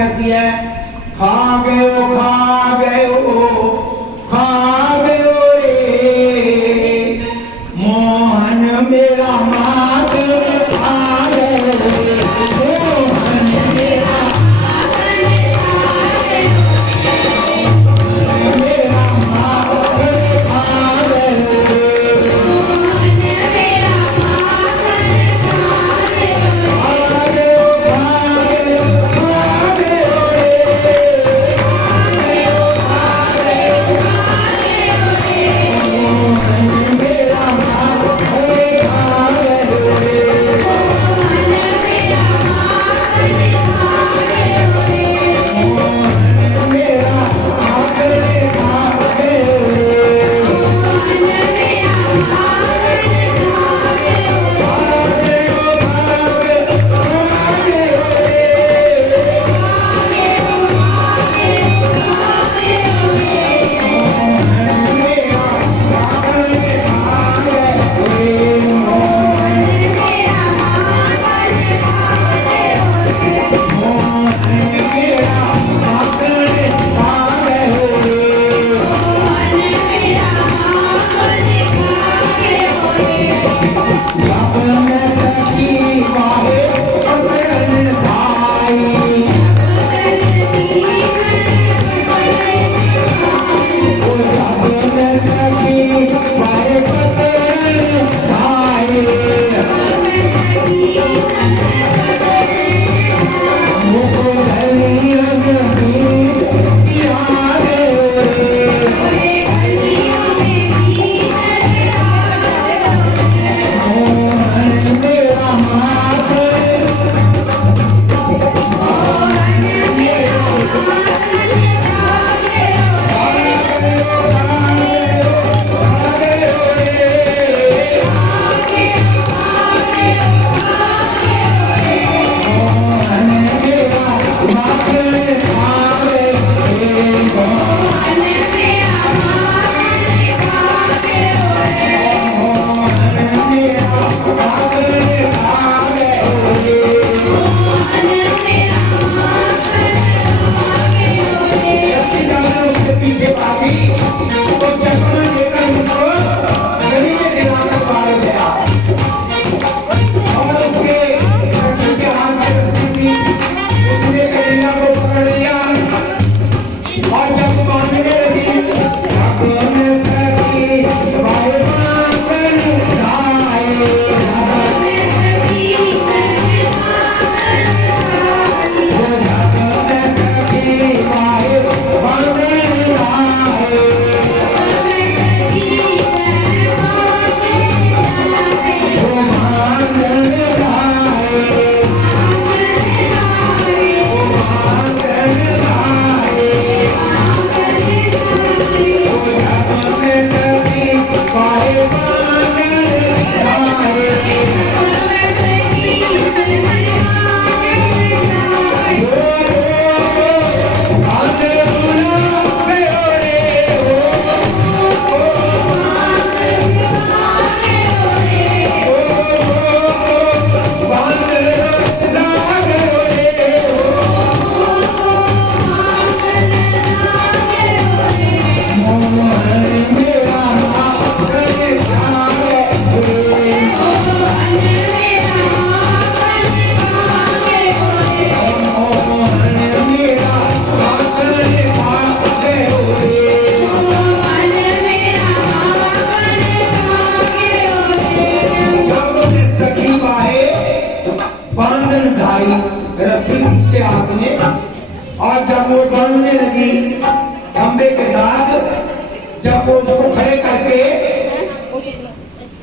कहती है, खा गए रे मोहन मेरा माखन खा गए रे, मोहन मेरा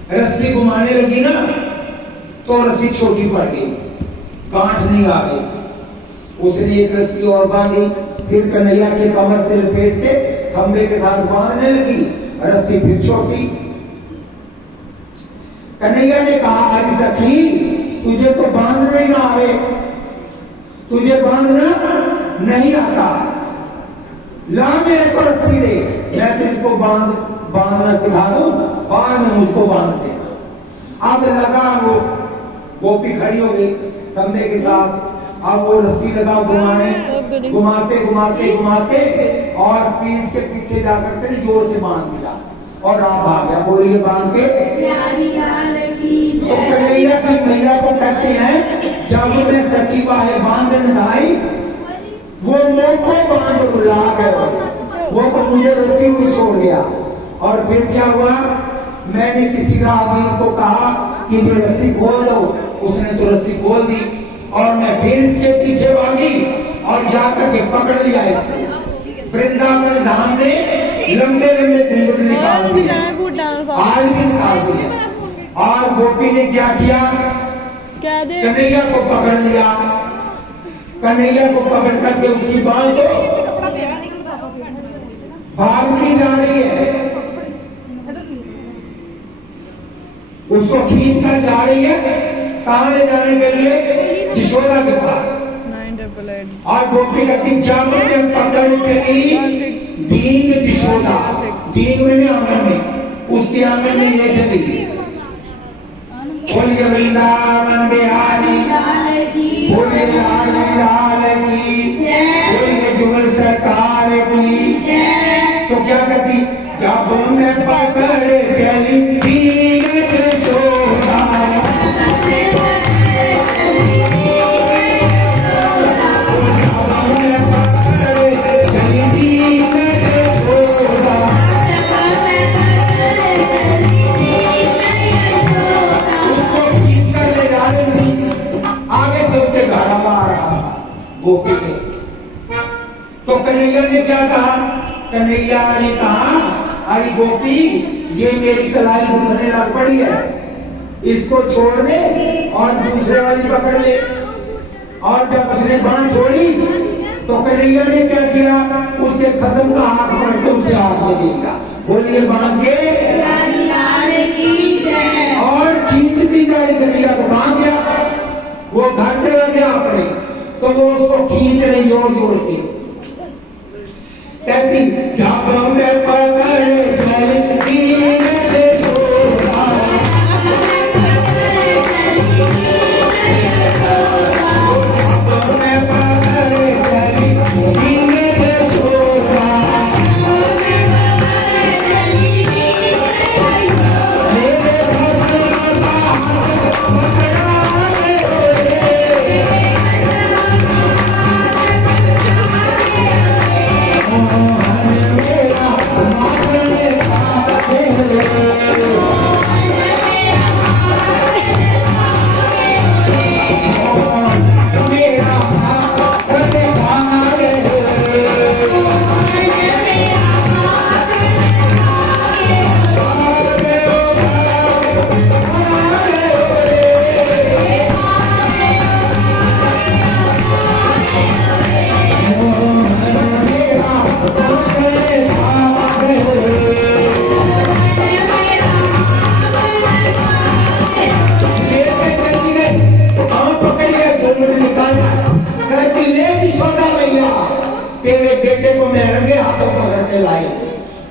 रस्सी घुमाने लगी ना तो रस्सी छोटी पड़ गई, गांठ नहीं आ गई। उसने एक रस्सी और बांधी, फिर कन्हैया के कमर से लपेट के खंबे के साथ बांधने लगी, रस्सी फिर छोटी। कन्हैया ने कहा, अरे सखी तुझे तो बांधना ही ना आवे, तुझे बांधना नहीं आता, ला मेरे को रस्सी दे, मैं तुझको बांधना सिखा दूं, बाद में मुझको बांध देना। अब लगा वो गोपी खड़ी हो गई खंबे के साथ, अब वो रस्सी लगाओ घुमाने, घुमाते घुमाते घुमाते और पीठ के पीछे जाकर के जोर से बांध दिया और आप भाग गया। बोलिए बांध के। तो कन्हैया की मैया को कहते हैं जब मैं सखी बाहे बांधन आई, वो मोको बांध बुला गए, वो तो मुझे रोती हुई छोड़ गया। और फिर क्या हुआ, मैंने किसी राहगीर को कहा कि ये रस्सी खोल दो, उसने तो रस्सी खोल दी और मैं फिर इसके पीछे भागी और जाकर के पकड़ लिया इसको। वृंदावन धाम ने लंबे लंबे घूंघट निकाल दिए, आज भी निकाल दिए। और गोपी ने क्या किया, कन्हैया को पकड़ लिया, कन्हैया को पकड़ करके उसकी बांह को भागती जा रही है, उसको खींच कर जा रही है। कहाँ ले जाने के लिए, यशोदा के पास। और गोपी कहती जब मैं पकड़ चली दीन यशोदा, दीन में आंगन में, उसके आंगन में ले चली। बोलिए वृंदावन बिहारी, बोलिए लाल की, बोलिए जुगल सरकार की। तो क्या कहती, जब मैं पकड़ चली दीन यशोदा, गोपी ने। तो कन्हैया ने क्या कहा, कन्हैया ने कहा अरे गोपी ये मेरी कलाई दुखने लग पड़ी है, इसको छोड़ दे और दूसरे वाली पकड़ ले। और जब उसने बांह छोड़ी तो कन्हैया ने क्या किया, उसके खसम का हाथ पकड़ के उसके हाथ में दे दिया। बोलिए बांध के और खींचती जाए, कन्हैया को भाग गया, वो घर चला गया अपने। तो वो उसको खींच रही जोर जोर से, कहती जब मैं पकड़ चली यशोदा, जब मैं पकड़ चली यशोदा, मेरे खसम का हाथ पकड़ा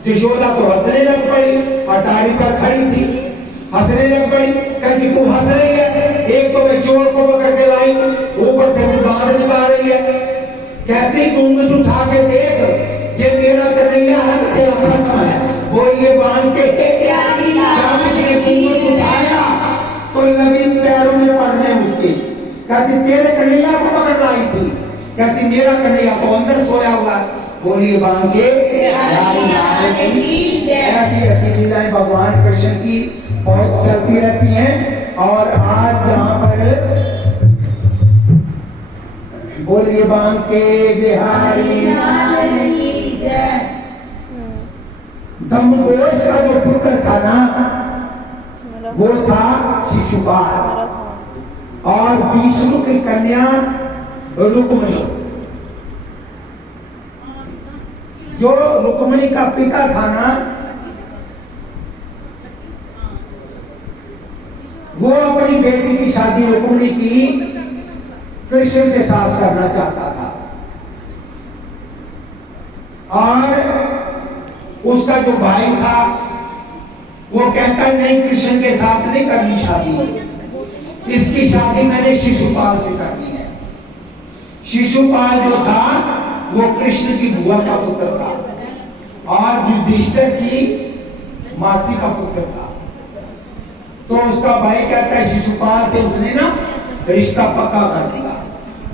यशोदा तो हंसने लग पड़ी, अटारी पर खड़ी थी, हंसने लग पड़ी। कहती तू हंस रही है, एक तो मैं चोर को पकड़ के लाई, ऊपर से तू दांत निकाल रही है। कहती घूंघट उठा के देख, ये मेरा कन्हैया है, तेरा कसम है। बोलिए बांध के घूंघट उठाया तो लगी पैरों में पड़ने उसके। कहती तेरे कन्हैया को पकड़ लाई थी, कहती मेरा कन्हैया तो अंदर सोया हुआ। बोलिए बांध के। ऐसी ऐसी लीलाएं भगवान कृष्ण की बहुत चलती रहती हैं। और आज जहाँ पर बोलिए बांध के बिहारी, दम्भोज का जो पुत्र था ना, वो था शिशुपाल और विष्णु की कन्या रुक्मिणी। जो रुक्मिणी का पिता था ना, वो अपनी बेटी की शादी रुक्मिणी की कृष्ण के साथ करना चाहता था। और उसका जो भाई था वो कहता नहीं, कृष्ण के साथ नहीं करनी शादी, इसकी शादी मैंने शिशुपाल से करनी है। शिशुपाल जो था वो कृष्ण की बुआ का पुत्र था और युधिष्ठिर की मासी का पुत्र था। तो उसका भाई कहता है शिशुपाल से उसने ना रिश्ता पक्का कर दिया,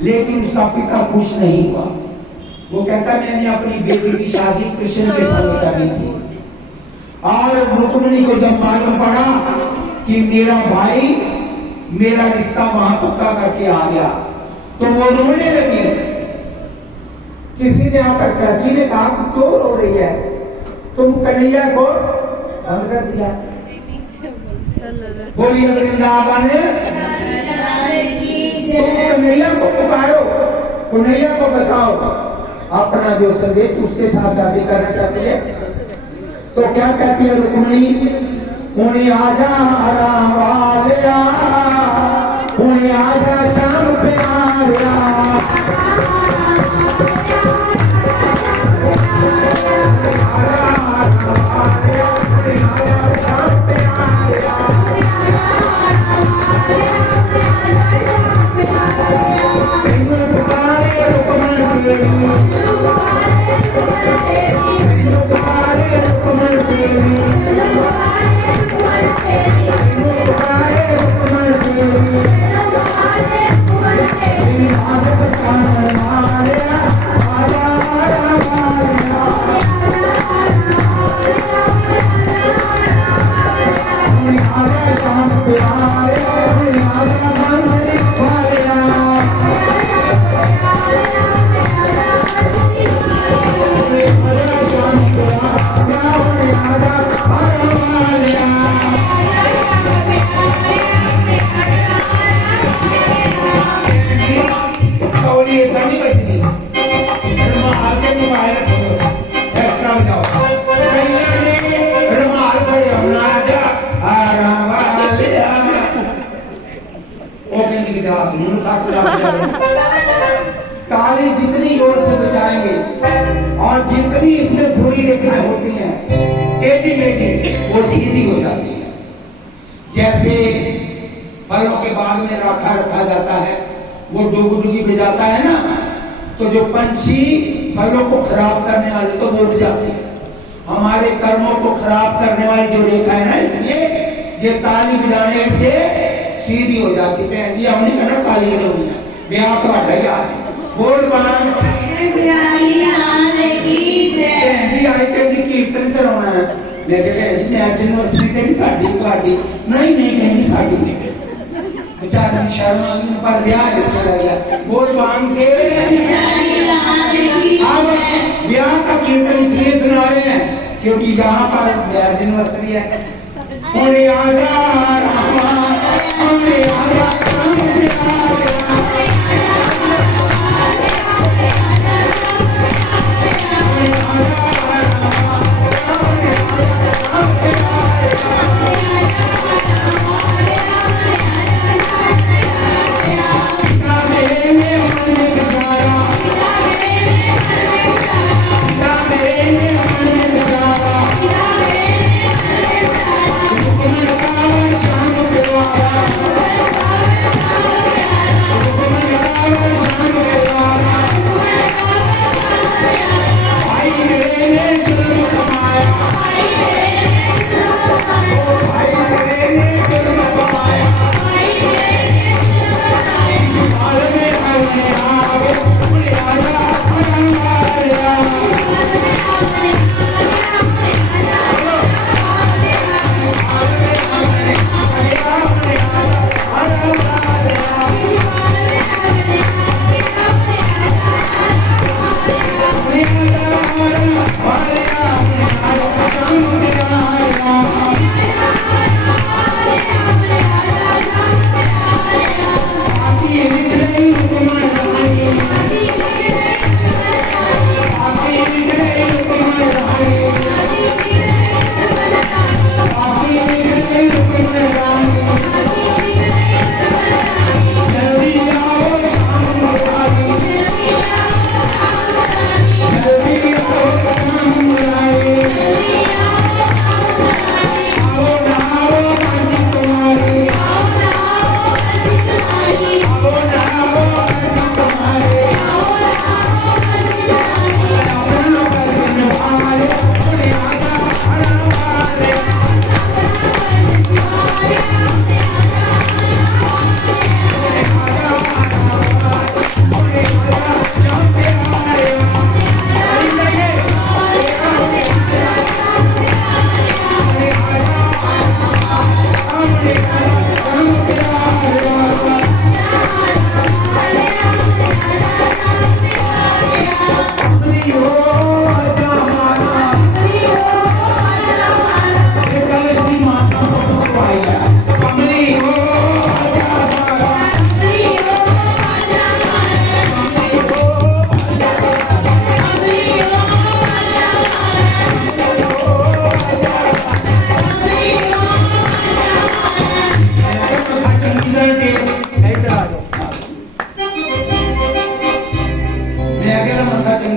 लेकिन उसका पिता खुश नहीं हुआ। वो कहता मैंने अपनी बेटी की शादी कृष्ण के साथ करनी थी। और रुक्मिणी को जब मालूम पड़ा कि मेरा भाई मेरा रिश्ता वहां पक्का करके आ गया, तो वो रोने लगी। किसी ने आकर सखी ने कहा कि क्यों रो रही है, तुम कन्हैया को बंद कर दिया। बोलिए वृंदावन तुम कन्हैया को पुकारो, कन्हैया को बताओ अपना जो संदेश उसके साथ शादी करना चाहती है। तो क्या कहती है रुक्मिणी, उन्हें आजा राम वालिया, उन्हें आजा श्याम प्यारा, ताली जितनी जोर से बजाएंगे और जितनी इसमें बुरी रेखाएं होती हैं टेढ़ी मेढ़ी वो सीधी हो जाती है। जैसे फलों के बाग में रखा रखा जाता है, वो डुगडुगी बजाता है ना, तो जो पंछी फलों को खराब करने वाले तो वो उड़ जाते हैं। हमारे कर्मों को खराब करने वाली जो रेखा है ना, इसलिए ये ताली बजाने से सीधी हो जाती है। जी हमने कहना ताली बजानी है, ब्याह तो हटाई आज बोल जी आए कहती कीर्तन कराना है। मैं कहती मैं यूनिवर्सिटी ते नहीं साडी ਤੁਹਾਡੀ नहीं नहीं कहनी साडी नहीं बेचारी शर्म आ गई पर ब्याह इससे लग गया बोल बांग के। अब ब्याह का कीर्तन इसलिए सुना रहे हैं क्योंकि यहाँ पर मैरिज यूनिवर्सिटी है। उन्हें आजा रामा उन्हें आजा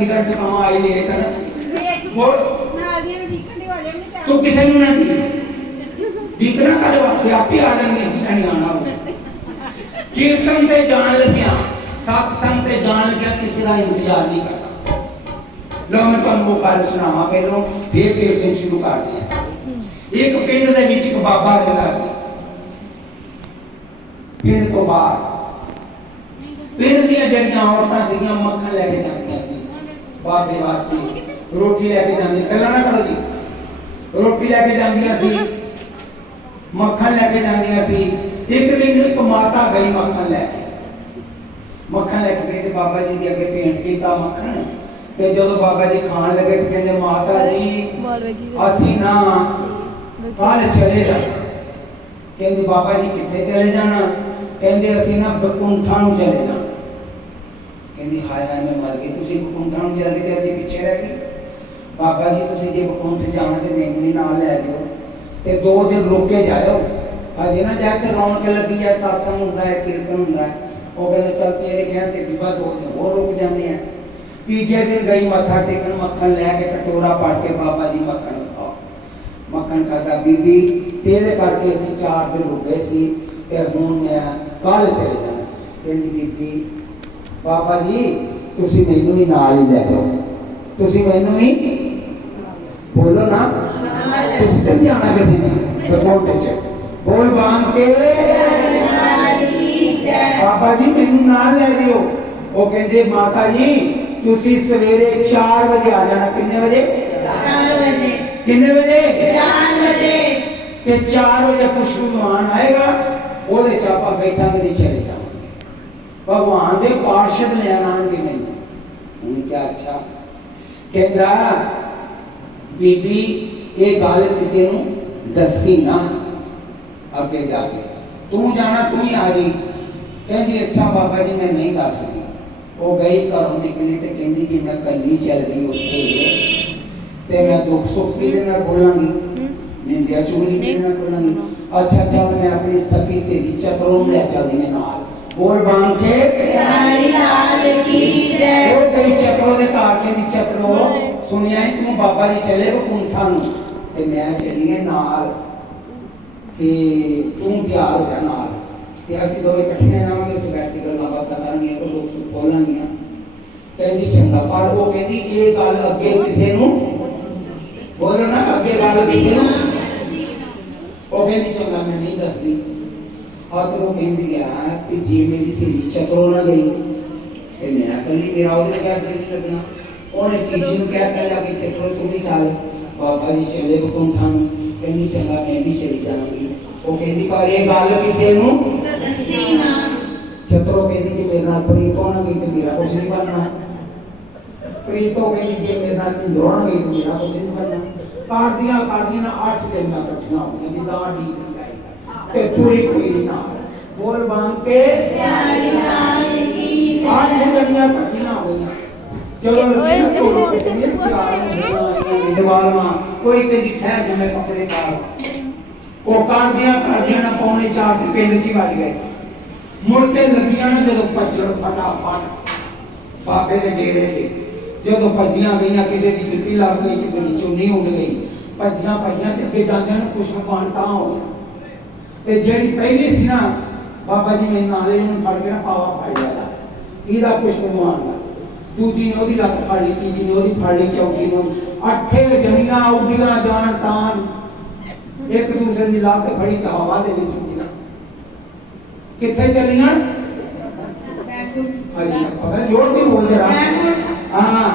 टिकट कहाँ आई लेट है नाल दी भी टिकट ही वाले नहीं तू किसी ਨੂੰ ਨਾ दिखना काले वास्ते आप ही आ जाएंगे नहीं आना कीर्तन ते जान लगिया सत्संग ते जान लगिया किसी का इंतजार नहीं करता लो मैं तुहानू वो गल सुनावा पहलों फिर कीर्तन शुरू कर दिया एक पिंड दे विच एक बाबा रहंदा सी पिंड तो बाहर पिंड दी जड़ियां औरतां सीगियां मक्खन लेके जांदियां सी बाबे वास्ते रोटी लेके जांदियां गल्लां ना करो जी रोटी लेके जांदियां सी मक्खन लेके जांदियां सी एक दिन एक माता गई मक्खन लेके गई बाबा जी के अगे भेंट किया मक्खन ते जदों बाबा जी खान लगे तो कहंदे माता जी असी ना कल चले जाना कहंदे बाबा जी किथे चले जाना कहंदे असी ना बकुंठा नूं चले जाना कहंदी हाय हाय मैं मर गई तुसीं बकुंठा नूं चले ते असी पिछे रह गए बाबा जी तुसीं जे बकुंठ जाना ते मैनूं भी नाल लै जाओ ते 2 दिन रुक के जाओ अजे ना जाके रौनक लगी है सत्संग हुंदा है कीर्तन हुंदा है वो कहते चल तेरे कहने ते बीबा 2 दिन और रुक जाने हैं तीजे दिन गई मत्था टेकन मक्खन लेके कटोरा पड़ के बाबा जी मक्खन खाओ मक्खन खाता बीबी तेरे करके असीं 4 दिन रुक गए सी ते हुण मैं कल चले जाना कहंदी बीबी बाबा जी तुसीं मैनूं भी नाल ही लै जाओ तुसीं मैनूं भी बोलो ना तुसीं ते नहीं आना किसी ने बकोट च बोल बांध के बाबा जी मैनूं नाल लै जिओ वो कहंदे माता जी तुसीं सवेरे 4 बजे आ जाना कितने बजे 4 बजे कितने बजे 4 बजे ते 4 बजे पुष्प विमान आएगा ओदे च आपां बैठांगे ते चले जावांगे भगवान दे पार्षद लैण आउणगे मैनूं उन्हें क्या अच्छा कहंदा बीबी ये गल किसी नूं दसी ना अगे जाके तू जाना तू ही आ रही कहंदी अच्छा बाबा जी मैं नहीं दस सकती वो गई घरों निकली ते कहंदी जी मैं कली चल गई उत्थे ते मैं दुख सुख किहदे नाल बोलांगी निंदिया चुगली किहदे नाल बोलांगी अच्छा चल मैं अपनी सखी सहेली चतरों लै चलदी है नाल बोल बांध के प्यारी लाल की जय वो गई चतरों दे घर कहंदी चतरो सुनिया है तू बाबा जी चले बकुंठा नूं ते मैं चली है नाल ते तू तैयार हो जा नाल ते असीं दोवें इकट्ठे जावांगे उत्थे बैठ के गल्लां बातां करांगे कोई दुख सुख बोलांगियां कहंदी चंगा पर वो कहंदी ये गल अगे किसे नूं बोलो ना अगे गल किसे नूं वो कहंदी चंगा मैं नहीं दसदी और वो कहंदी है कि जे मेरी सहेली चतरो ना गई ते मैं कली मेरा ओदे क्या दिल नहीं लगना ਉਹਨੇ ਤੀਜੀ ਨੂੰ ਕਹਿ ਦਿੱਤਾ ਕਿ ਚੱਕਰੋ ਤੂੰ ਵੀ ਚੱਲ ਬਾਬਾ ਜੀ ਚਲੇ ਬਕੁੰਠਾਂ ਨੂੰ ਕਹਿੰਦੀ ਚੰਗਾ ਮੈਂ ਵੀ ਚਲੀ ਜਾਵਾਂਗੀ ਉਹ ਕਹਿੰਦੀ ਪਰ ਇਹ ਗੱਲ ਕਿਸੇ ਨੂੰ ਦੱਸੀ ਨਾ ਚੱਕਰੋ ਕਹਿੰਦੀ ਜੇ ਮੇਰੇ ਨਾਲ ਪ੍ਰੀਤ ਹੋਣਾ ਗਈ ਤੇ ਮੇਰਾ ਕੁਝ ਨਹੀਂ ਬਣਨਾ ਪ੍ਰੀਤ ਹੋ ਗਈ ਜੇ ਮੇਰੇ ਨਾਲ ਨਿੰਦਰੋਣਾ ਗਈ ਤੇ ਮੇਰਾ ਕੁਝ ਨਹੀਂ ਬਣਨਾ ਕਰਦੀਆਂ ਨਾ 8 ਦਿਨਾਂ ਇਕੱਠੀਆਂ ਹੋ ਗਈਆਂ ਜਿੱਦਾਂ ਡੀਕ ਜਾਏਗਾ ਤੇ ਪੂਰੀ ਕੋਈ ਨਾ ਬੋਲ ਬਾਂਧ ਕੇ ਪਿਆਰੀ ਲਾਲ ਕੀ 8 ਜਣੀਆਂ ਇਕੱਠੀਆਂ ਹੋ ਗਈਆਂ चलो कोई कहती ठहर जा मैं कपड़े पार वो कर ना पौने 4 के पिंड च बज गए मुड़ के लगियां ना जदों भजन फटाफट बाबे दे डेरे ते जदों भजियां गईयां किसी दी जुत्ती लग गई किसी दी चुन्नी उड़ गई भजियां ते अगे जांदे ना कुछ भगवान तां हो गया ते जेड़ी पहली सी ना बाबा जी ने नाले नूं फड़ के ना पावा फड़ लिया कीदा पुष्प भगवान दा दूजी ने ओदी लत फड़ ली तीजी ने ओदी फड़ ली चौथी ने 8 जणियां उड्डियां जान तान एक दूसरे की लत फड़ी ते हवा दे विच उड्डियां किथे चलियां अजी पता जोर दी बोल जरा हां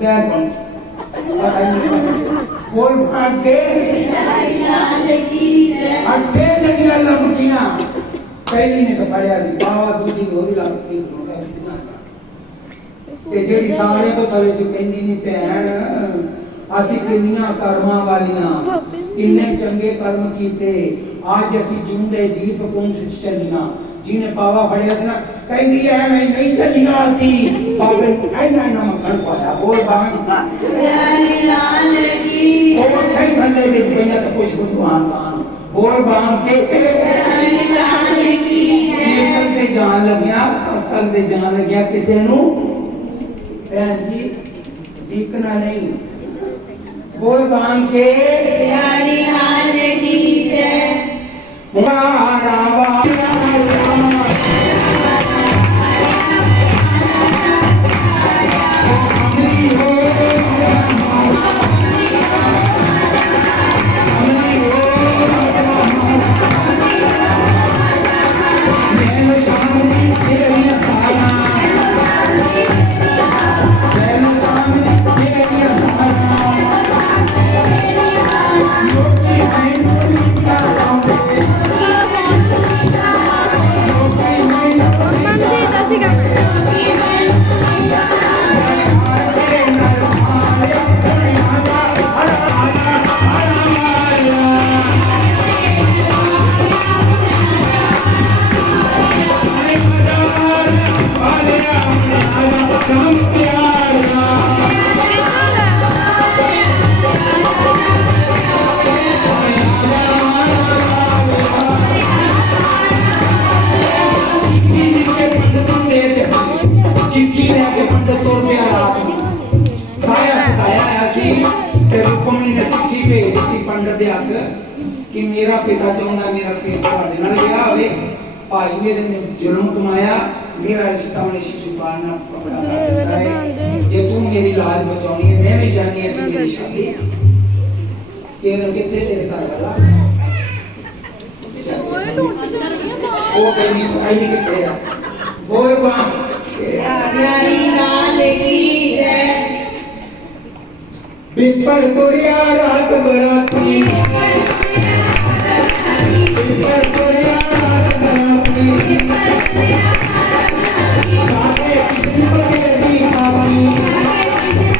बैकग्राउंड पता नहीं बोल भाग के लाल की जय 8 जणियां लंबकियां पहली ने पकड़िया सी बावा दूजी ने ओदी लत तीजी ने ਤੇ ਜਿਹੜੀ ਸਾਰਿਆਂ ਤੋਂ ਥਲੇ ਸੀ ਕਹਿੰਦੀ ਨਹੀਂ ਭੈਣ ਅਸੀਂ ਕਿੰਨੀਆਂ ਕਰਮਾਂ ਵਾਲੀਆਂ ਕਿੰਨੇ ਚੰਗੇ ਕਰਮ ਕੀਤੇ ਅੱਜ ਅਸੀਂ ਜੁੰਦੇ ਜੀ ਬਕੁੰਠ ਚ ਚੱਲੀਆਂ ਜਿਹਨੇ ਪਾਵਾ ਫੜਿਆ ਸੀ ਨਾ ਕਹਿੰਦੀ ਐ ਮੈਂ ਨਹੀਂ ਚੱਲੀਆਂ ਅਸੀਂ ਬਾਬੇ ਐਨਾ ਨਾ ਮੱਖਣ ਪਾਇਆ ਬੋਲ ਬਾਂਗ ਪਿਆਰੀ ਲਾਲ ਕੀ ਉਹ ਉੱਥੇ ਥੱਲੇ ਦੇ ਪਈਆਂ ਤੇ ਪੁੱਛ ਭਗਵਾਨ ਦਾ बोल बांध के कीर्तन ते जान लग्या सत्संग ते जान लग्या किसे नू बहन जी दिखना नहीं, बोल बांध के प्यारी लाल की जय। मारा कि मेरा पिता चाहता मेरा ਤੁਹਾਡੇ ਨਾਲ ਵਿਆਹ ਹੋਵੇ, ਭਾਈ ਮੇਰੇ ਨੇ जुल्म कमाया, मेरा रिश्ता उन्हें शिशु पालना पक्का कर देता है। जे तू मेरी लाज बचानी है, मैं भी चाहनी है कि मेरी शादी तेरे कितने तेरे घर वाला वो कहीं नहीं पता ही नहीं कितने है। बोल बाप प्यारी लाल की जय। बिपर तोरिया रात बराती, बिपर तोरिया रात बराती, साथे किसी पतेरी पाती,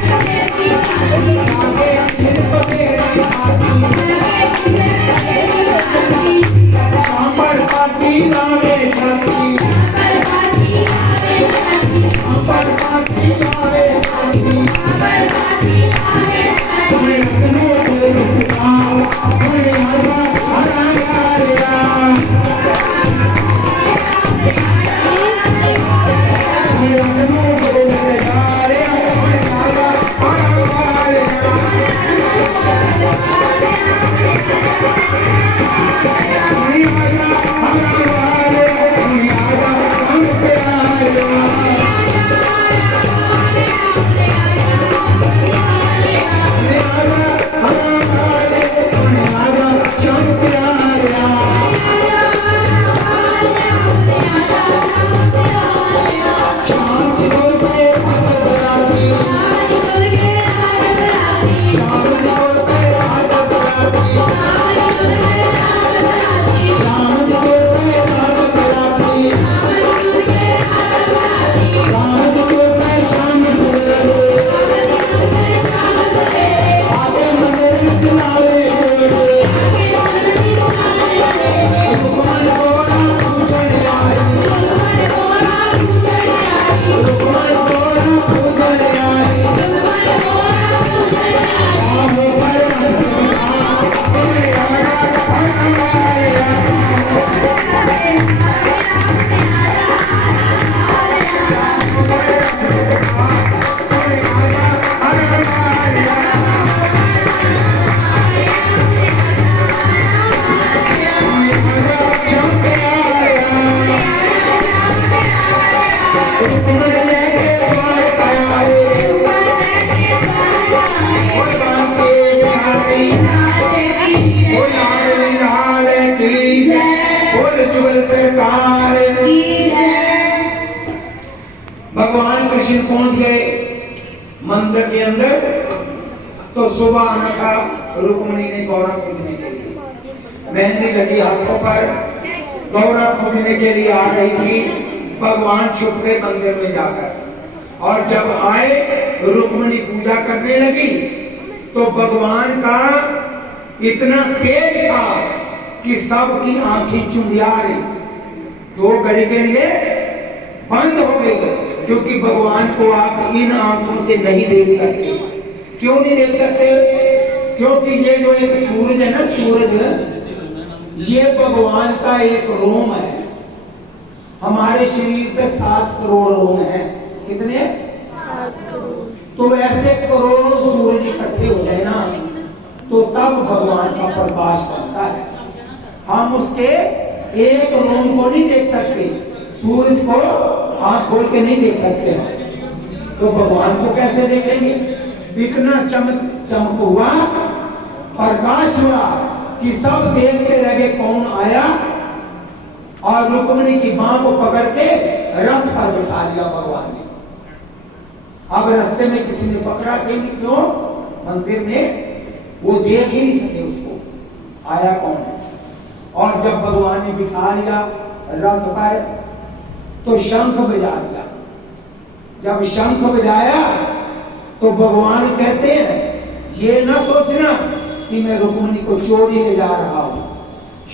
साथे किसी पतेरी पाती, सांबर पाती नावे छाती, सांबर पाती नावे छाती, तुम्हें रखने को रुकताओ, तुम्हें हरा हरा यारिया, तुम्हें रखने को रुकताओ, तुम्हें हरा हरा यारिया, तुम्हें हरा हरा यारिया, तुम्हें हरा हम प्यारिया। भगवान कृष्ण पहुंच गए मंदिर के अंदर, तो सुबह आना था रुक्मिणी ने गौरा पूजने के लिए, मेहंदी लगी हाथों पर, गौरा पूजने के लिए आ रही थी। भगवान छुप गए मंदिर में जाकर, और जब आए रुक्मिणी पूजा करने लगी तो भगवान का इतना तेज था कि सबकी आंखें चुंधिया रही, 2 घड़ी के लिए बंद हो गई, क्योंकि भगवान को आप इन आंखों से नहीं देख सकते। क्यों नहीं देख सकते? क्योंकि ये जो एक सूरज है ना, सूरज ये भगवान का एक रोम है। हमारे शरीर पे 7 करोड़ रोम है। कितने? तो ऐसे करोड़ों सूरज इकट्ठे हो जाए ना, तो तब भगवान का प्रकाश बनता है। हम उसके एक रोम को नहीं देख सकते, सूरज को आंख खोल के नहीं देख सकते हैं, तो भगवान को कैसे देखेंगे? इतना चमक हुआ, प्रकाश हुआ कि सब देखते रहे कौन आया, और रुक्मिणी की मां को पकड़ के रथ पर बिठा लिया भगवान ने। अब रास्ते में किसी ने पकड़ा, क्यों? मंदिर में वो देख ही नहीं सके उसको आया कौन है। और जब भगवान ने बिठा लिया रथ पर, तो शंख बजा दिया। जब शंख बजाया तो भगवान कहते हैं, ये ना सोचना कि मैं रुक्मिणी को चोरी ले जा रहा हूं,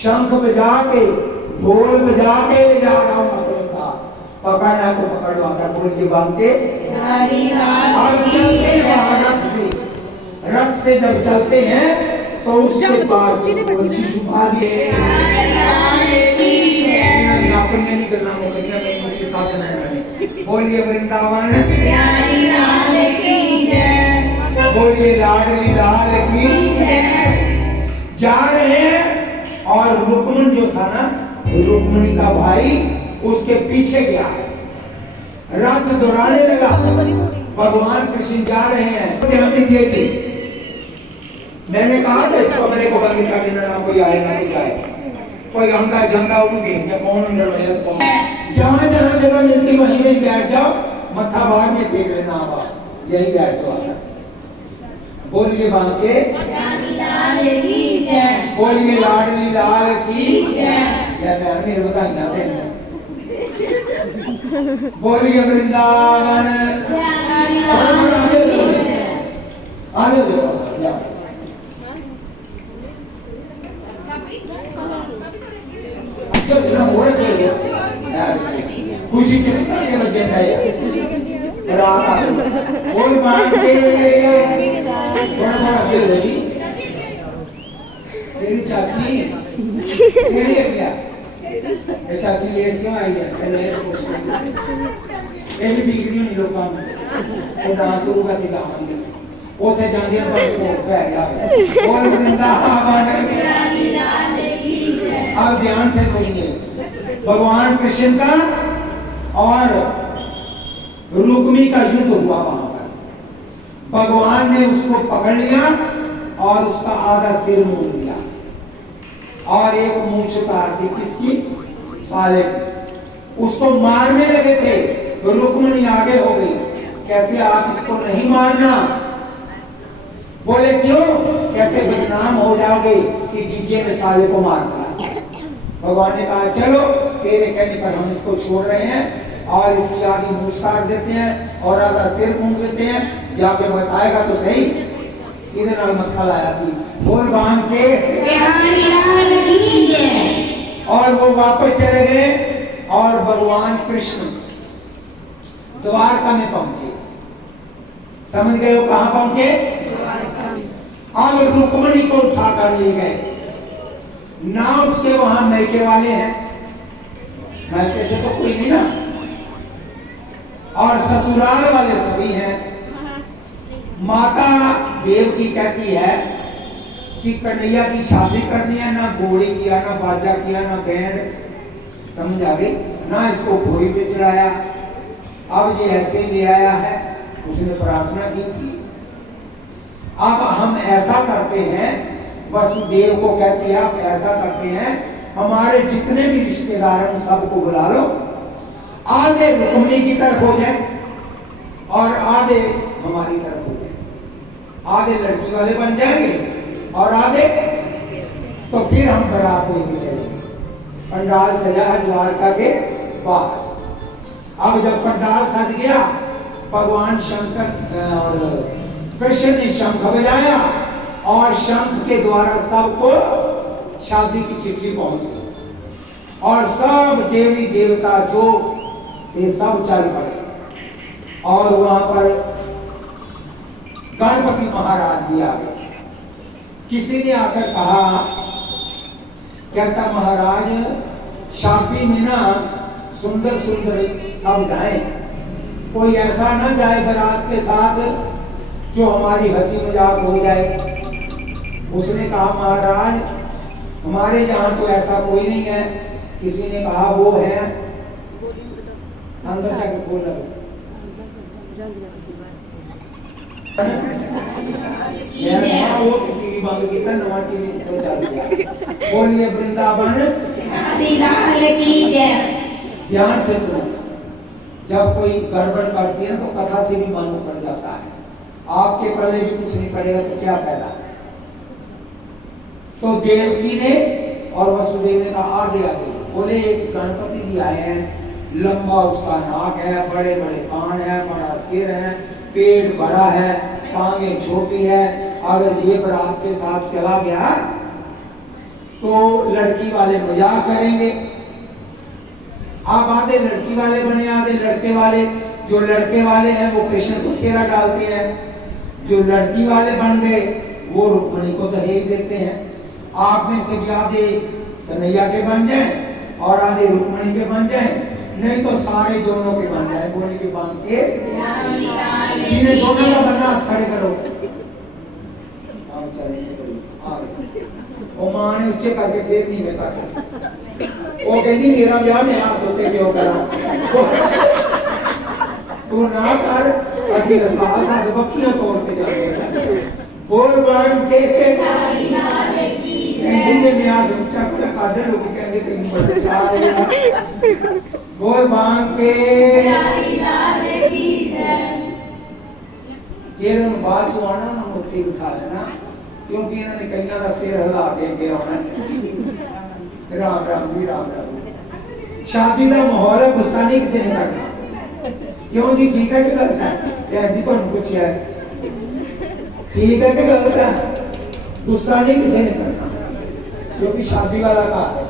शंख बजा के ढोल बजा के ले जा रहा हूं अपने साथ, पकड़ना है तो पकड़ लो, अगर बोल के बांध के। अब चलते हैं रथ से जब चलते हैं तो उसके पास शिशुपाल अपने नहीं करना उनके साथ नहीं। बोलिए वृंदावन, बोलिए लाडली लाल की। जा रहे हैं और रुक्मण जो था ना, रुक्मिणी का भाई उसके पीछे गया, रथ दौड़ाने लगा। भगवान कृष्ण जा रहे हैं, ध्यान दीजिए थी। मैंने कहा था इस कमरे को बंद कर देना, ना कोई आए ना कोई जाए, कोई आंदा जंदा उनके जब कौन अंदर बढ़े तो कौन। जहां जहां जगह मिलती वहीं वहीं बैठ जाओ, मत्था बाहर में फेंक लेना, आप यही बैठ जाओ। बोलिए बांके, बोलिए लाडली लाल की जय। मेरे बधाइयां देना। बोलिए वृंदावन, आगे खुशी के बजे रात बोल मान के थोड़ा तेरी चाची तेरी क्या चाची लेट क्यों आई है? ਇਹ ਵੀ ਬਿਗੜੀ ਨਹੀਂ ਲੋਕਾਂ ਨੂੰ, ਉਹ ਨਾ ਤੁਰੂਗਾ ਤੇ ਜਾਵਾਂਗੇ ਉੱਥੇ ਜਾਂਦੀਆਂ ਪਰ ਕੋਲ ਪੈ ਗਿਆ। बोल वृंदावन। अब ध्यान से सुनिए, भगवान कृष्ण का और रुक्मिणी का युद्ध हुआ वहां पर। भगवान ने उसको पकड़ लिया और उसका आधा सिर मोड़ दिया और एक मूंछ काट दी। किसकी? साले की। उसको मारने लगे थे, रुक्मिणी आगे हो गई, कहती आप इसको नहीं मारना। बोले क्यों? कहते बदनाम हो जाओगे कि जीजे ने साले को मार दिया। भगवान ने कहा चलो तेरे कहने पर हम इसको छोड़ रहे हैं और इसकी आधी मूंछ काट देते हैं और आधा सिर मूंछ देते हैं, जाके बताएगा तो सही। इधर नाल मत्था लाया सी, बोल बांध के। और वो वापस चले गए और भगवान कृष्ण द्वारका में पहुंचे। समझ गए हो कहां पहुंचे? अब रुक्मिणी को उठाकर ले गए। ना उसके वहां मैके वाले हैं, मैके से तो कोई नहीं ना, और ससुराल वाले सभी हैं। माता देवकी कहती है कि कन्हैया की शादी करनी है, ना घोड़ी किया, ना बाजा किया, ना बैंड, समझ आ गई ना, इसको घोड़ी पे चढ़ाया। अब ये ऐसे ले आया है, उसने प्रार्थना की थी। अब हम ऐसा करते हैं, वसुदेव को कहते हैं आप ऐसा करते हैं, हमारे जितने भी रिश्तेदार हैं सबको बुला लो, आधे रुक्मिणी की तरफ हो जाए और आधे हमारी तरफ हो जाए, आधे लड़की वाले बन जाएंगे और आधे तो फिर हम बारात लेके चलेंगे। पंडाल सजा है द्वारका के बाहर। अब जब पंडाल सज गया, भगवान शंकर और कृष्ण ने शंख बजाया और शंख के द्वारा सबको शादी की चिट्ठी पहुंच गई और सब देवी देवता जो थे सब चल पड़े और वहां पर गणपति महाराज भी आ गए। किसी ने आकर कहा, कहता महाराज, शादी में ना सुंदर सुंदर सब जाए कोई ऐसा ना जाए बारात के साथ जो हमारी हंसी मजाक हो जाए। उसने कहा महाराज हमारे यहाँ तो ऐसा कोई नहीं है। किसी ने कहा वो है, अंदर जाके बोल रहा वो टीवी बंद किया, नवा टीवी तो चालू किया। बोलिए वृंदावन बिहारी लाल की जय। ध्यान से सुनो, जब कोई गड़बड़ करती है तो कथा से भी मालूम पड़ जाता है। आपके पल्ले भी कुछ नहीं पड़ेगा तो क्या फायदा। तो देवकी ने और वसुदेव ने कहा आगे आगे। बोले एक गणपति जी आए हैं, लंबा उसका नाक है, बड़े बड़े कान है, बड़ा सिर है, पेट बड़ा है, टांगे छोटी है। अगर ये बारात के साथ चला गया तो लड़की वाले मजाक करेंगे। आप आधे लड़की वाले बने, आधे लड़के वाले। जो लड़के वाले हैं वो कृष्ण को सेरा डालते हैं, जो लड़की वाले बन गए वो रुक्मिणी को दहेज देते हैं। आप में से भी आधे कन्हैया के बन जाए और आधे रुक्मिणी के बन जाए, नहीं तो सारे दोनों के बन जाए। बोली के बांध के जिन्हें दोनों का बनना खड़े करो। वो मां ने उच्चे करके फिर नहीं में कर। वो कहती मेरा ब्याह में हाथ होते क्यों करा। तू ना कर, असि सास हाथ बखियां तोड़ते जाते। बोल बांध के जिन्हें में हाथ ऊंचा कर दे लोग कहते तेरी बड़ा अच्छा है। बोल बांध के जेड़े बात चो आना ना उत्ते उठा लेना, क्योंकि इन्होंने कईयां दा सिर हिला के अगे आना। राम राम जी राम राम। शादी का माहौल है, गुस्सा नहीं किसी ने करना। क्यों जी ठीक है कि गलत है? जी तुम पूछा है ठीक है कि गलत है? गुस्सा नहीं किसी ने करना क्योंकि शादी वाला का है।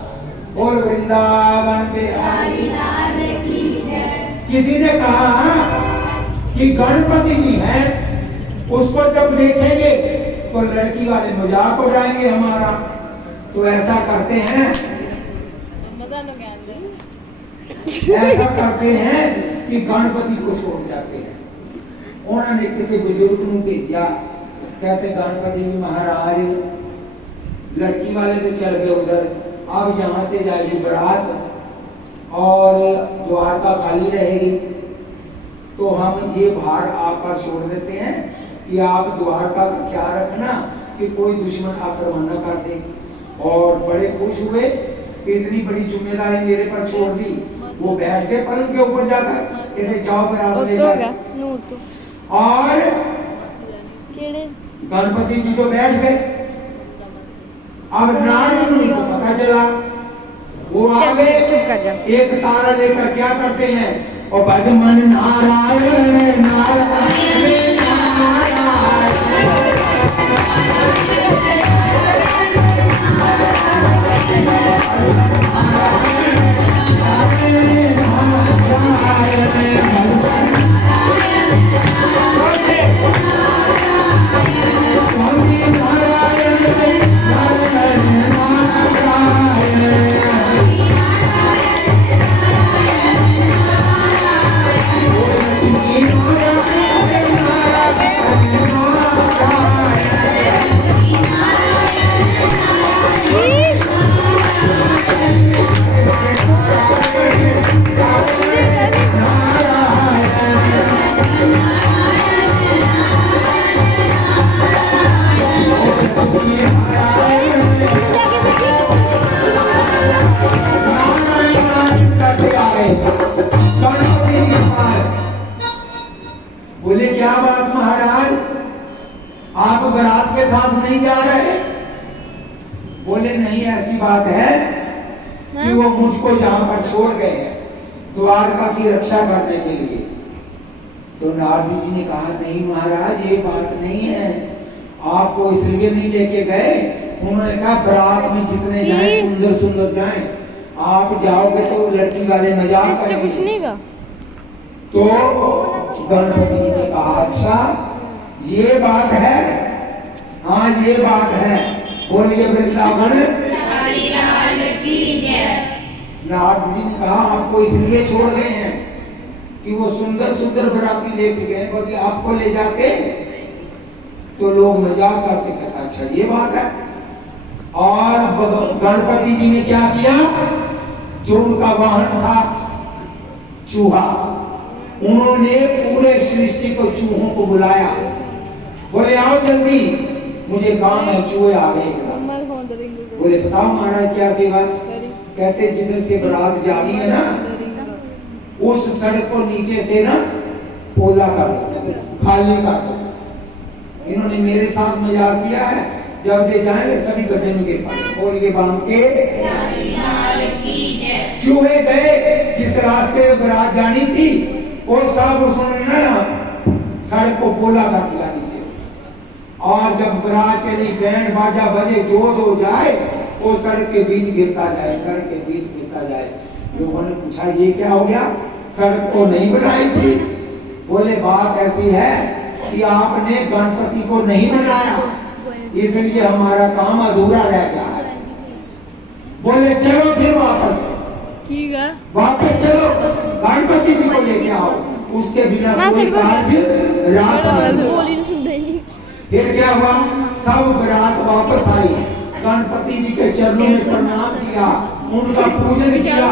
बोल वृंदावन बिहारी लाल की जय। किसी ने कहा कि गणपति जी हैं, उसको जब देखेंगे तो लड़की वाले मजाक उड़ाएंगे हमारा। तो ऐसा करते हैं कि गणपति को छोड़ जाते हैं। उन्होंने किसी बुजुर्ग को भेजा, कहते गणपति जी महाराज लड़की वाले तो चल गए उधर, अब यहाँ से जाएगी बारात और द्वारका खाली रहेगी। तो हम ये भार आप पर छोड़ देते हैं कि आप द्वारका का क्या रखना कि कोई दुश्मन आक्रमण न कर दे। और बड़े खुश हुए कि इतनी बड़ी जिम्मेदारी मेरे पर छोड़ दी। वो बैठ गए पलंग के ऊपर जाकर, कहते जाओ बारात लेकर। और गणपति जी जो बैठ गए, अब नारद मुनि को पता चला, वो आ गए एक तारा लेकर। क्या करते हैं? और भज मन नारायण नारायण बोले क्या बात महाराज, आप बारात के साथ नहीं जा रहे? बोले नहीं, ऐसी बात है कि वो मुझको जहां पर छोड़ गए हैं द्वारका की रक्षा करने के लिए। तो नारद जी ने कहा नहीं महाराज ये बात नहीं है, आपको इसलिए नहीं लेके गए। उन्होंने कहा बारात में जितने जाए सुंदर सुंदर जाएं, आप जाओगे तो लड़की वाले मजाक करेंगे। तो गणपति जी ने कहा अच्छा ये बात है, हाँ ये बात है। बोलिए वृंदावन बिहारी लाल की जय। नारद जी ने कहा आपको इसलिए छोड़ गए हैं कि वो सुंदर सुंदर बराती लेके गए, बोले आपको ले जाते तो लोग मजाक करते, कहता अच्छा ये बात है। और गणपति जी ने क्या किया, जो उनका वाहन था चूहा, उन्होंने पूरे सृष्टि को चूहों को बुलाया, बोले आओ जल्दी मुझे काम है, चूहे आ गए एकदम। बोले बताओ महाराज क्या सेवा, कहते जिधर से बारात जानी है ना उस सड़क को नीचे से ना पोला कर दो, खाली कर दो। इन्होंने मेरे साथ मजाक किया है, जब ये जाएंगे सभी गड्ढे में गिर पाएंगे। और ये बांध के चूहे गए जिस रास्ते बारात जानी थी, और सब उसने ना सड़क को पोला कर दिया नीचे से। और जब बारात चली, बैंड बाजा बजे, जो दो जाए, वो सड़क के बीच गिरता जाए, सड़क के बीच गिरता जाए। लोगों ने पूछा ये क्या हो गया, सड़क तो नहीं बनाई थी। बोले बात ऐसी है कि आपने गणपति को नहीं बनाया, इसलिए हमारा काम अधूरा रह गया है। बोले चलो फिर वापस चलो, गणपति जी को लेके आओ, उसके बिना कोई कार्य फिर क्या हुआ, सब बारात वापस आई, गणपति जी के चरणों में प्रणाम किया, उनका पूजन किया,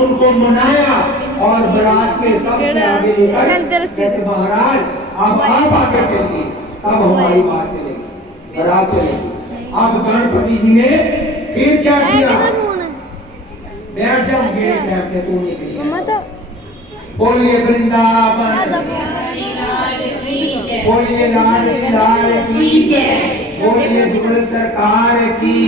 उनको मनाया, और बारात के सबसे आगे लेकर कहते महाराज अब आप आगे चलिए, अब हमारी बात चलेगी, बारात चलेगी। अब गणपति जी ने फिर क्या किया, बैठ जाओ मेरे टाइम पे, तू निकली, बोलिए वृंदावन, बोलिए लाडली लाल की जय, बोलिए जुगल सरकार की।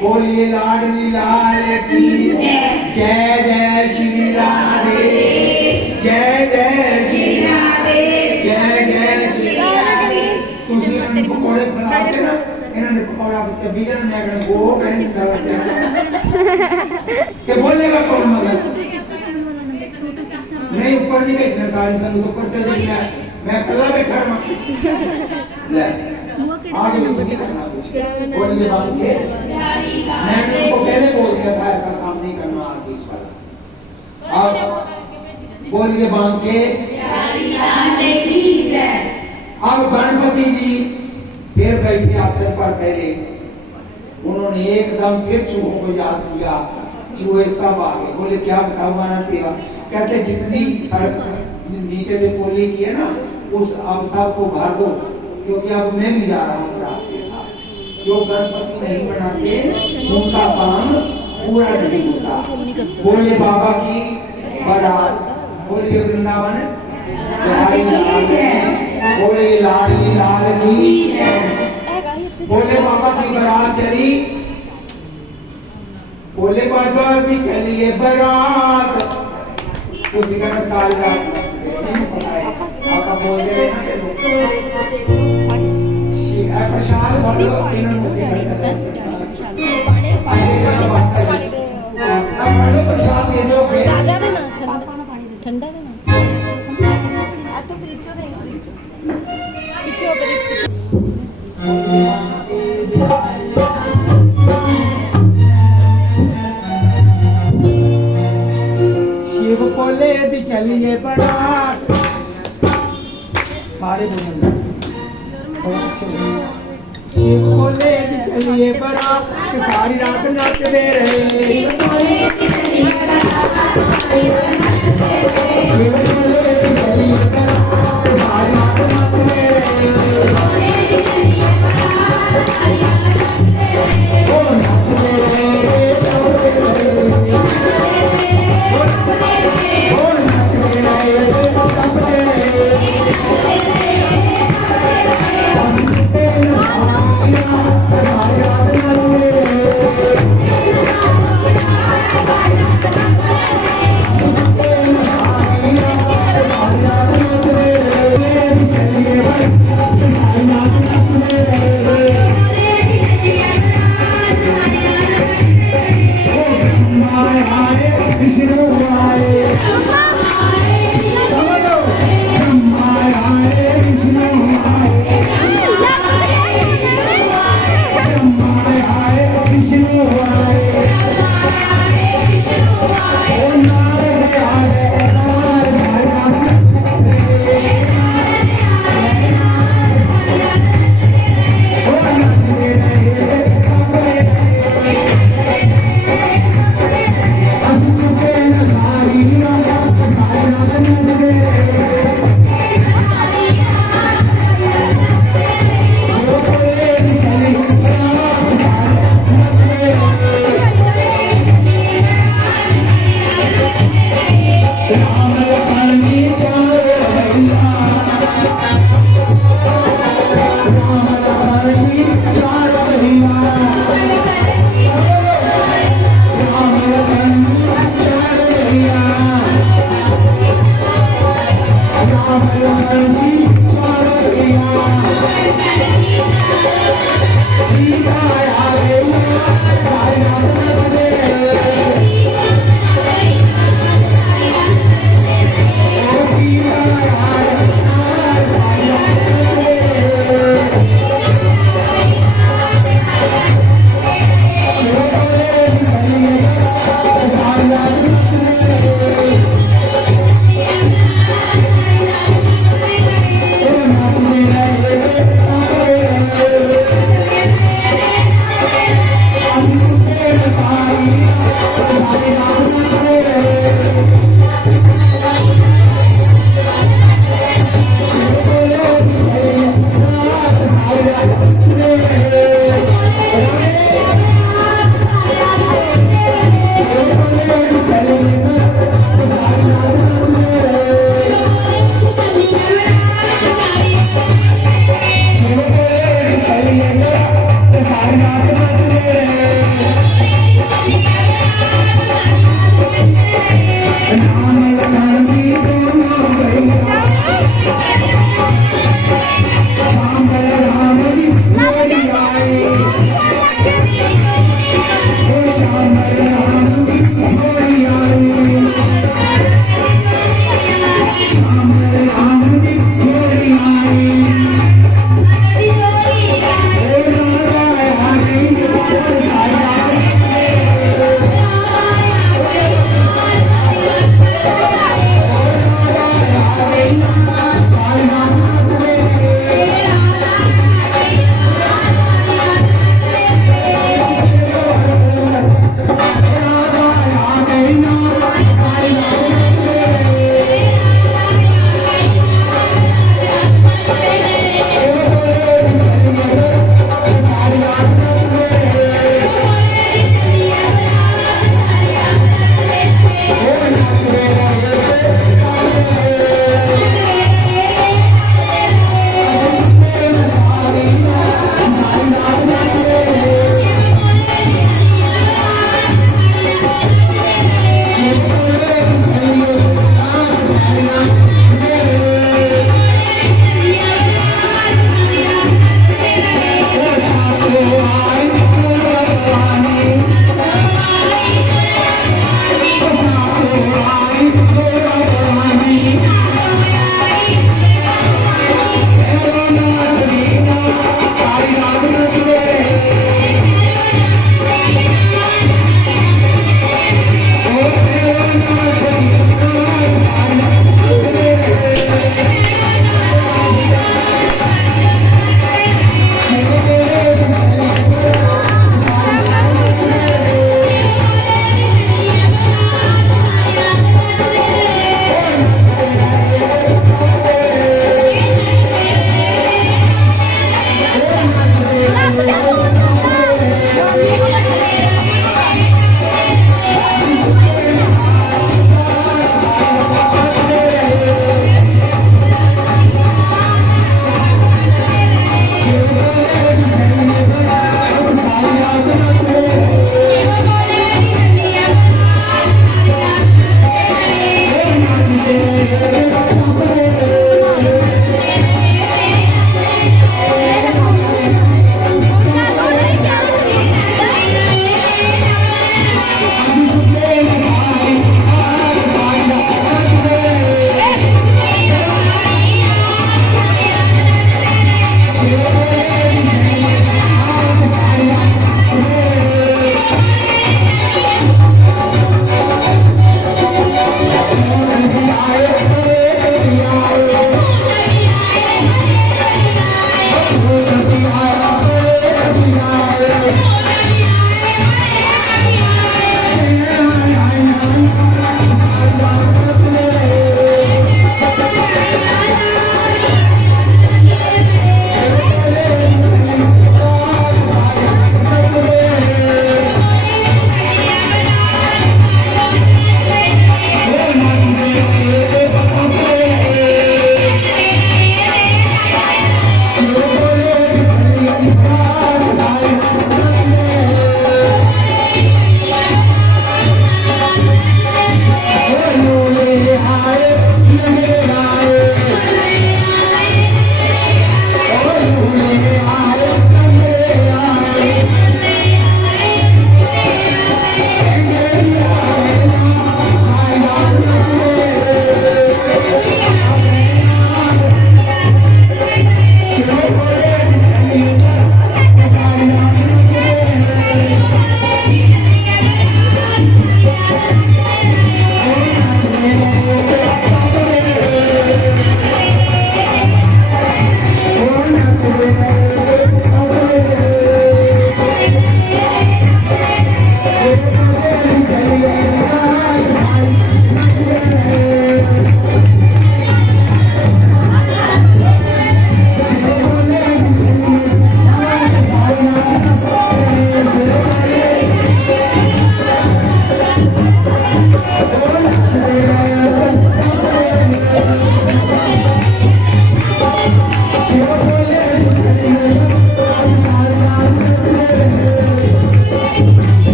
बोलिए लाडली लाल की जय, जय श्री राधे, जय जय श्री राधे, जय जय श्री राधे। तुसी इन्होंने पकौड़े खिलाते ना, इन्होंने पकौड़ा बच्चा बीजन ने अगर वो कहीं के बोलने का कौन मगर नहीं, ऊपर नहीं बैठना, सारी संगत ऊपर चल जाएगा, मैं कला बैठा रहूं। ले आगे पीछे नहीं करना कुछ, बोलिए बात के, मैंने उनको पहले बोल दिया था ऐसा काम नहीं करना आज बीच वाला। अब बोलिए बात के, अब गणपति जी फिर बैठे आसन पर, पहले उन्होंने एकदम फिर चूहों को याद किया, चूहे सब आ गए। बोले क्या बताऊं हमारा सेवा, कहते जितनी सड़क नीचे से पोली की है ना, उस अब सबको भर दो, क्योंकि अब मैं भी जा रहा हूँ आपके साथ। जो गणपति नहीं बनाते उनका काम पूरा नहीं होता। बोले बाबा की बारात, बोलिए वृंदावन, बोले लाडली लाल की, बोले बाबा की बारात चली, बोले बाबा भी चलिए बारात, उसी का साल रात आपका बोल दे रहे ना प्रसाद बोलो, प्रसाद दे दो, ठंडा देना तो शिव को ले दी चलिए बारात, सारे बोलेंगे शिव को ले दी चलिए बारात, सारी रात नाचते रहे, शिव को ले दी चलिए बारात, सारी रात नाचते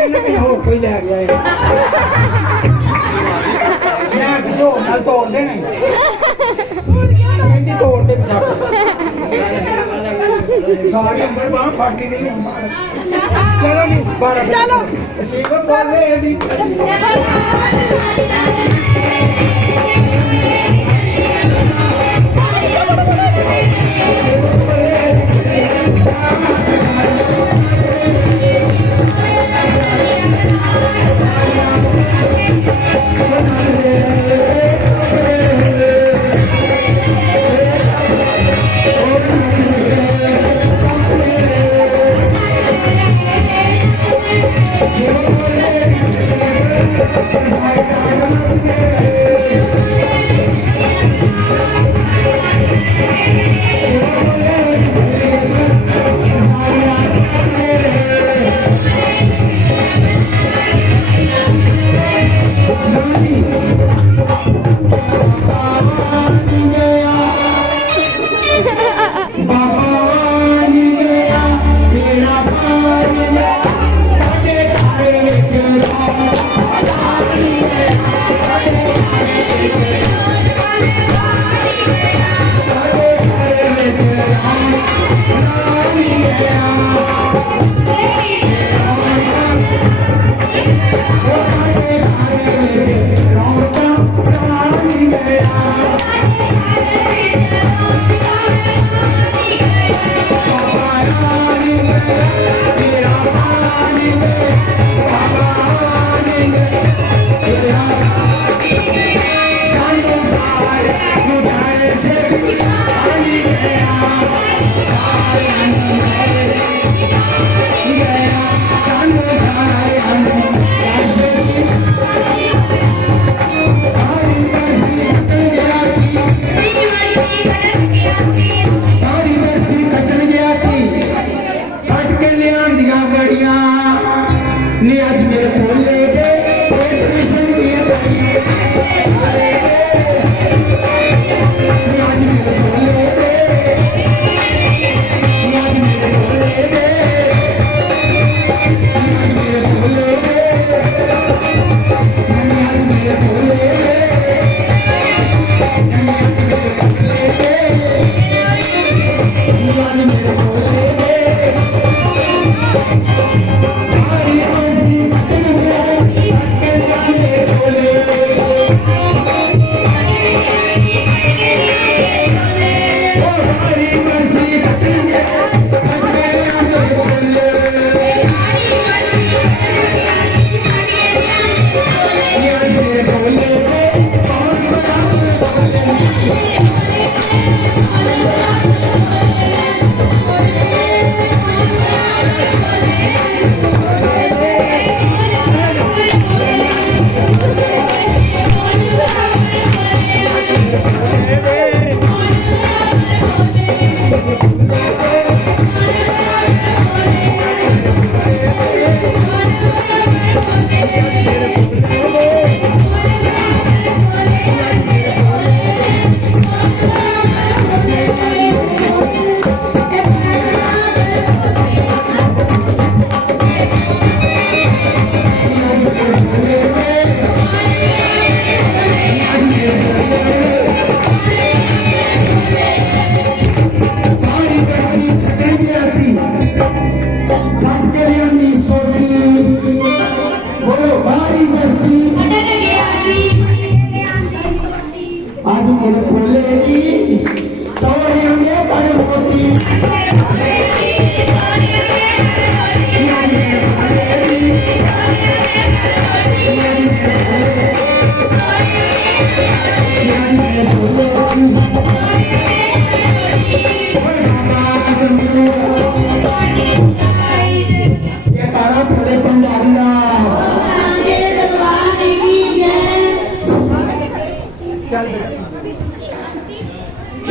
ਕਹਿੰਦਾ ਕਿ ਹੋਰ ਕੋਈ ਲੈ ਗਿਆ ਹੈ ਮੈਂ ਕਿਸੇ ਹੋਰ ਨਾਲ ਤੋੜ ਦੇਣਾ ਹੀ ਕਹਿੰਦੀ ਤੋੜ ਦੇ ਪਿਛਾਪ ਸਾਰੀ ਅੰਦਰ ਬਾਹ ਫਾਟੀ ਨਹੀਂ ਚਲੋ ਨਹੀਂ ਬਾਹਰ ਚਲੋ ਸੀਵ ਬੋਲੇ ਇਹਦੀ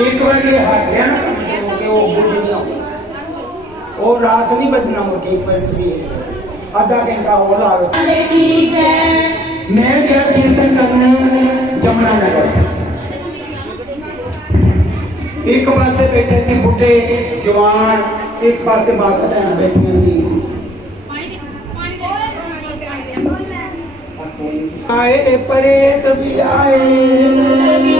एक बार ये हट गया ना वो और रास नहीं बजना मुड़ के एक बार आधा घंटा और आ मैं गया कीर्तन करने जमुना नगर एक पासे बैठे थे बुढ़े जवान एक पासे माता भैन बैठी सी आए प्रेत भी आए